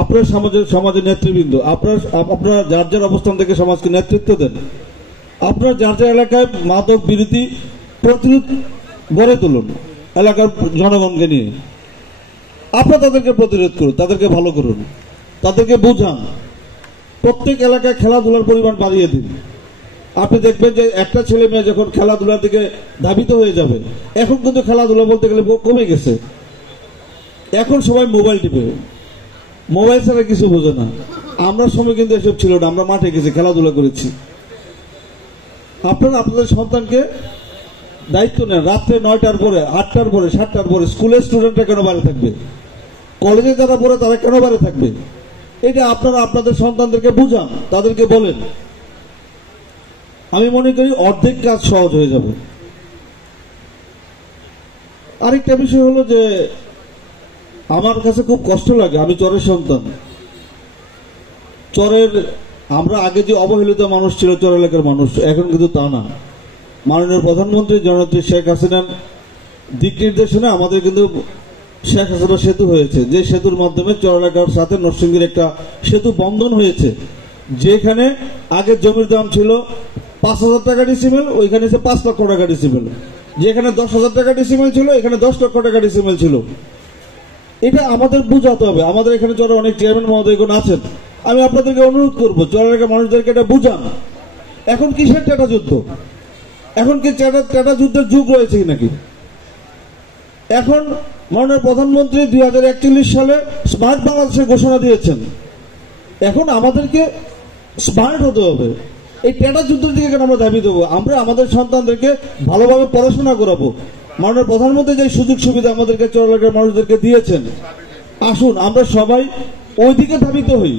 আপনার সমাজের নেতৃবৃন্দ, আপনারা যার যার অবস্থান থেকে সমাজকে নেতৃত্ব দেন, আপনারা যার যার এলাকায় মাদক বিরোধী প্রতিরোধ গড়ে তুলুন। এলাকার জনগণকে নিয়ে আপনারা তাদেরকে প্রতিরোধ করুন, তাদেরকে ভালো করুন, তাদেরকে বোঝান। প্রত্যেক এলাকায় খেলাধুলার পরিমাণ বাড়িয়ে দিন। আপনি দেখবেন যে একটা ছেলে মেয়ে যখন খেলাধুলার দিকে ধাবিত হয়ে যাবে, এখন কিন্তু খেলাধুলা বলতে গেলে কমে গেছে। এখন সবাই মোবাইল টিপে, মোবাইল ছাড়া কিছু বোঝে না। আমরা সময় কিন্তু এসব ছিল না, আমরা মাঠে গেছি, খেলাধুলা করেছি। আপনারা আপনাদের সন্তানকে দায়িত্ব নেন। রাত্রে 9টার পরে, 8টার পরে, 7টার পরে স্কুলের স্টুডেন্টরা কেন বাইরে থাকবে, কলেজে যারা পড়ে তারা কেন বাইরে থাকবে, এটা আপনারা আপনাদের সন্তানদেরকে বুঝান, তাদেরকে বলেন। আমি মনে করি অর্ধেক কাজ সহজ হয়ে যাবে। আরেকটা বিষয় হলো যে আমার কাছে খুব কষ্ট লাগে, আমি চরের সন্তান। চরের আমরা আগে যে অবহেলিত মানুষ ছিল চর এলাকার মানুষ, এখন কিন্তু তা না। মাননীয় প্রধানমন্ত্রী জননেত্রী শেখ হাসিনার দিক নির্দেশনা আমাদের কিন্তু শেখ হাসিনা সেতু হয়েছে, যে সেতুর মাধ্যমে চর এলাকার সাথে নরসিংদীর একটা সেতু বন্ধন হয়েছে। যেখানে আগে জমির দাম ছিল 5,000 টাকা ডিসিমেল, ওইখানে 5 লক্ষ টাকা ডিসিমেল। যেখানে 10,000 টাকা ডিসিমেল ছিল, এখানে 10 লক্ষ টাকা ডিসিমেল ছিল। এটা আমাদের বুঝাতে হবে। আমাদের এখানে চরে অনেক চেয়ারম্যান মহোদয়গণ আছেন, আমি আপনাদেরকে অনুরোধ করবো চর এলাকার মানুষদেরকে এটা বুঝান। এখন কিসের টেটা যুদ্ধ? এখন কি টেটা যুদ্ধের যুগ রয়েছে নাকি? এখন মাননীয় প্রধানমন্ত্রী 2041 সালে স্মার্ট বাংলাদেশের ঘোষণা দিয়েছেন। এখন আমাদেরকে স্মার্ট হতে হবে। এই টেটা যুদ্ধের দিকে কেন আমরা দাবি দেবো? আমরা আমাদের সন্তানদেরকে ভালোভাবে পড়াশোনা করাবো। মাননীয় প্রধানমন্ত্রী যে সুযোগ সুবিধা আমাদেরকে চর এলাকার মানুষদেরকে দিয়েছেন, আসুন আমরা সবাই ওই দিকে ধাবিত হই।